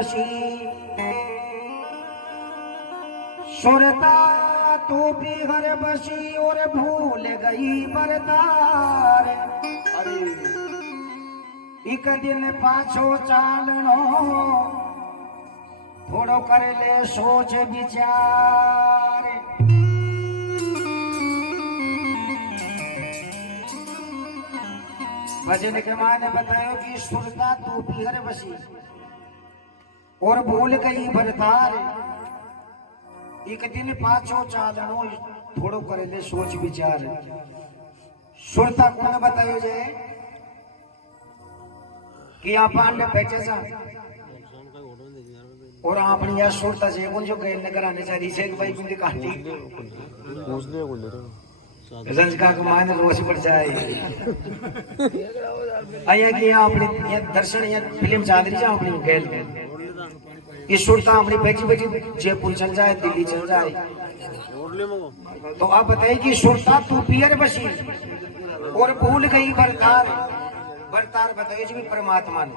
बसी सुरता तू भी घर बसी और भूल गई बरतार। एक दिन पाछो चालनो थोड़ो कर ले सोच विचार। भजन के माने बतायो कि सुरता तू भी घर बसी और भूल गई बरतार। एक दिन पाछो चालनो थोड़ो करे ले सोच विचार। सुरता कौन बतायो जे कि आप आने बैठे सा और आपने यार सुरता जे कौन जो गए नगर आने चाहिए से भाई कुंडी काटी रंजका को माने रोश पड़ जाए। आया कि आपने ये दर्शन ये फिल्म चादरी जा आपने गैल ये सुरता अपनी बैठी बैठी जयपुर चल जाए दिल्ली चल जाए। तो आप बताइए कि सुरता तू पियर बसी और भूल गई बरतार। बरतार बताइए जी परमात्मा ने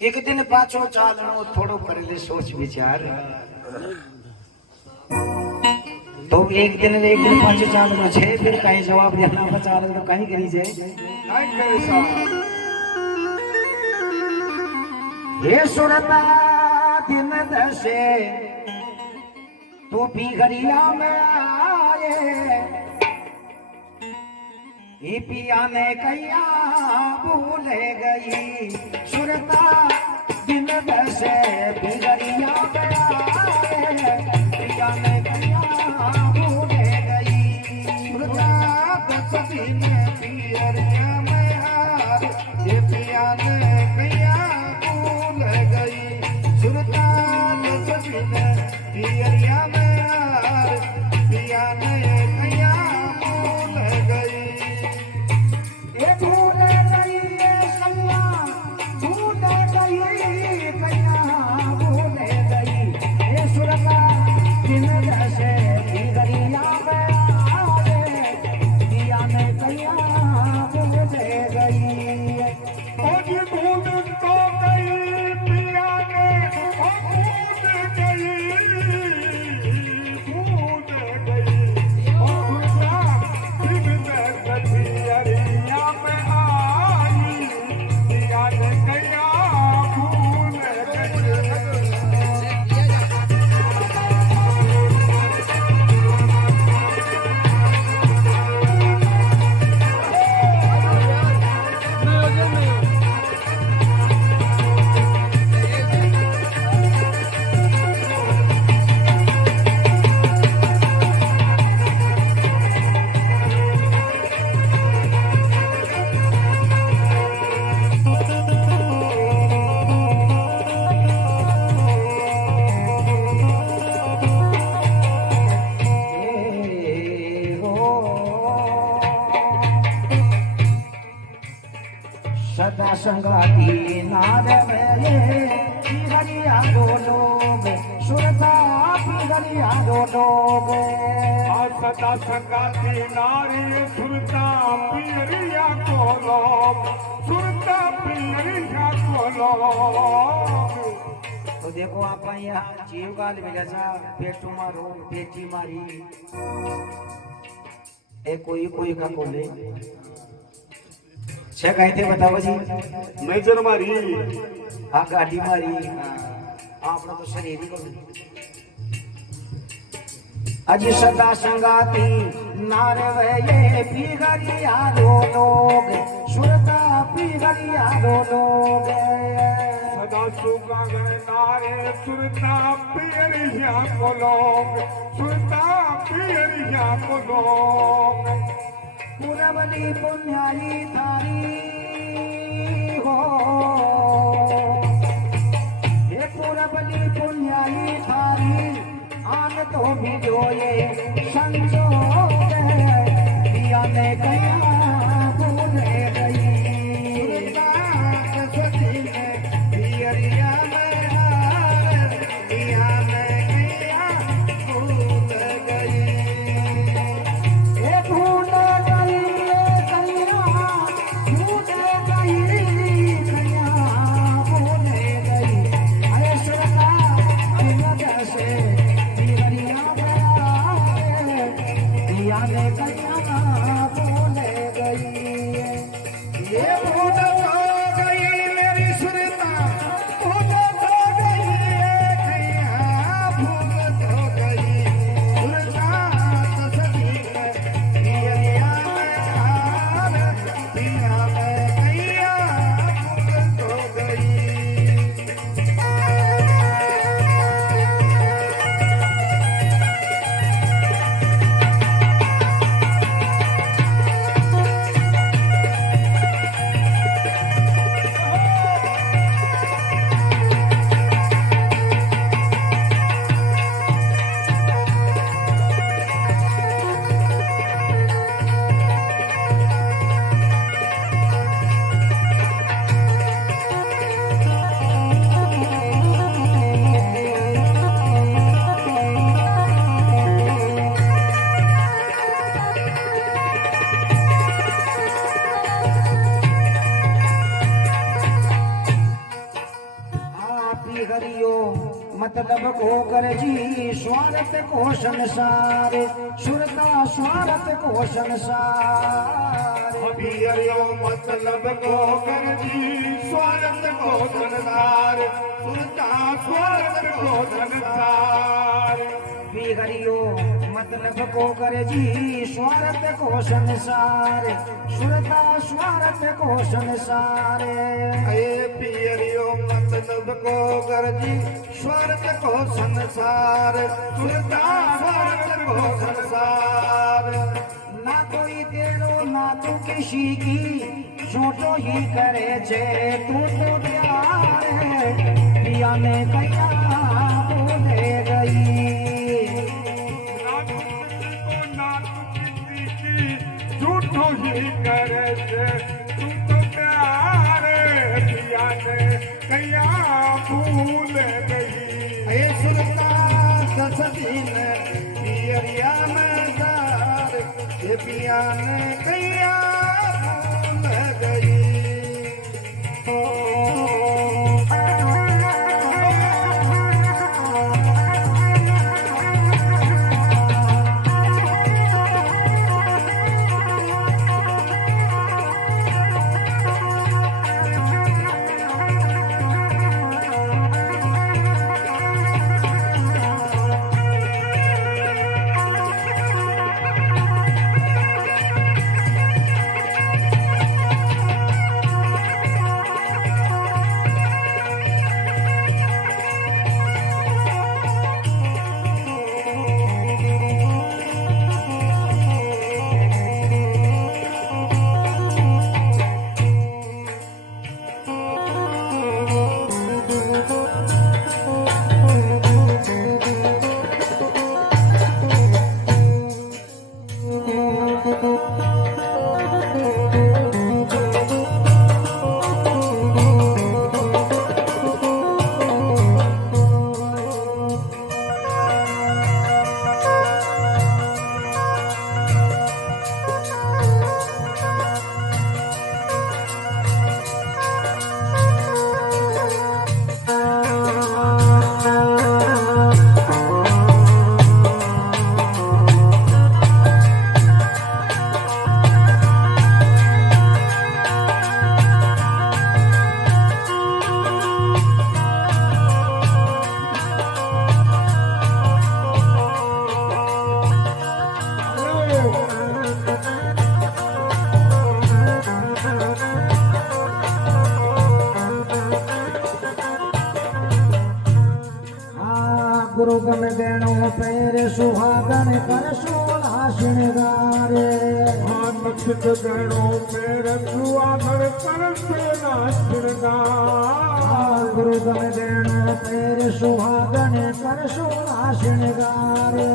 एक दिन पाछो चालनो थोड़ो कर ले सोच विचार। तो एक दिन पाछो चालनो छे फिर कहीं जवाब देना बचा तो कहीं करी जाए। हे सुरता दिन दशे तू भी घरिया में आए। ही पिया ने कैया भूल गई सुरता दिन दशे भी घरिया में आए। पिया ने कैया भूल गई सुरता दस दिन पियरिया में आए। ये पिया ने कैया सुरता दस दिन पियरिया में आए। पिया ने कैया भूल गई। ये भूल गई ये सैया भूल गई कैया भूल गई। ये सुरता दिन दशे पियरिया में आए। पिया ने कैया भूल गई। और ये भूल तो सदा संगाती नाद में पिघलिया दो लोग सुरता पिघलिया दो लोग। सदा संगाती नारी सुरता पियरिया को लोग सुरता पियरिया को लोग। तो देखो आप यहाँ जीव काल मिला जा पेटू मारो बेटी मारी ए कोई का बोले छे कहीं थे बताओ जी। मेजर मारी हाँ गाड़ी मारी आपने तो शरीर ही कर अजी सदा संगाती नारे ये पिघलिया दो लोग सुरता पिघलिया दो लोग। सदा सुगा नारे सुरता पियरिया को लोग सुरता पियरिया को लोग। पुरवली पुण्याली थारी हो ये पुरवली पुण्याली थारी आन तो भी जो ये संजोग दिया ने गया भूल गई। पियरिया में दिया ने गया भूल गई। मतलब को कर जी स्वार्थ को संसार सुरता स्वार्थ को संसार पियरियो मतलब को कर जी स्वार्थ को संसार सुरता स्वार्थ को संसार बिगड़ियो मतलब को कर जी स्वार्थ को संसार सुरता स्वार्थ को संसार पियरियो मतलब को कर जी स्वार्थ को संसार सुरता स्वार्थ को संसार ना कोई तेरो ना तू किसी की छोटो ही करे छे तू तो प्यार पिया में कया बोले गई झूठो ही करे से तू तो प्यार पिया ने कया भूल गई सुरता ससदीन पियरिया में जार ये पिया में कया भूल गई गुरुगन देणो पैर सुहागन कर सोला श्रृंगारे नक्षत्र गणो पैर सुहागन कर सोला श्रृंगार गुरुगन देणो पैर सुहागन कर सोला श्रृंगारे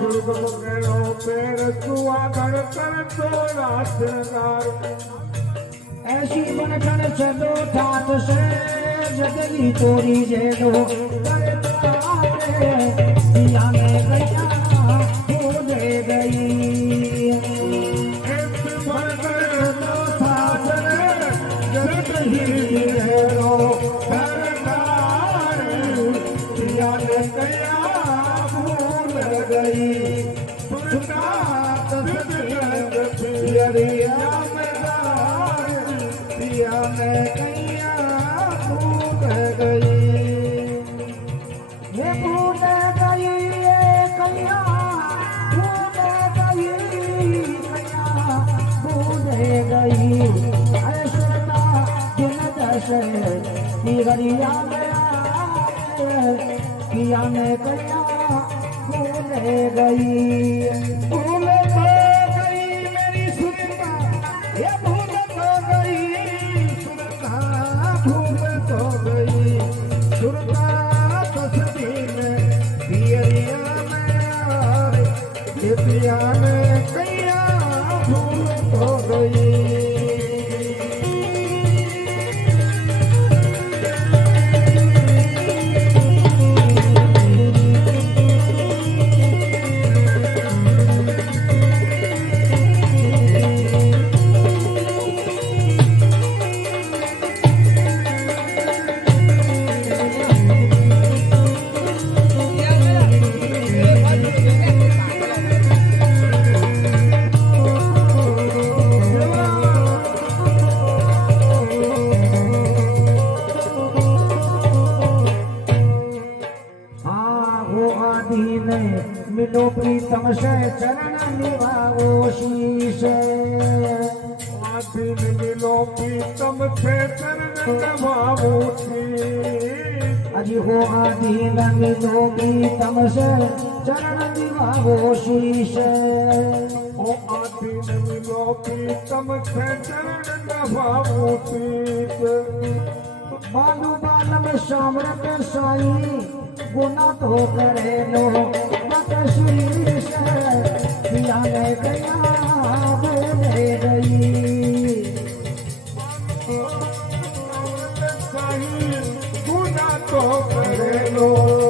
गुरुगन देणो पैर सुहागन कर सोला श्रृंगार ऐसी बनठन चलो ठाट से जगली तोरी जेडो पिया में गया भूल गई पिया में गया भूल गई पिया में गया भूल गई ये भूल गई ये कन्या भूल गई कन्या भूल गई ऐसा दिन दर्शन पिया में कन्या भूल गई भूल तो गई मेरी सुरता ये भूल तो गई सुरता भूल तो गई सुरता पिया में कैया भूल हो गई चरण निभावो शीश आदिन मिलो प्रीतम थे चरण निभावो शीश अजी हो आधीन मिलो प्रीतम से चरण निभावो शीश ओ आदिन मिलो प्रीतम थे चरण निभावो शीश बालू बालम साम्रत साई गुना तो करे लो मत शीश पिया ने गया बोले गई गुना तो करे लो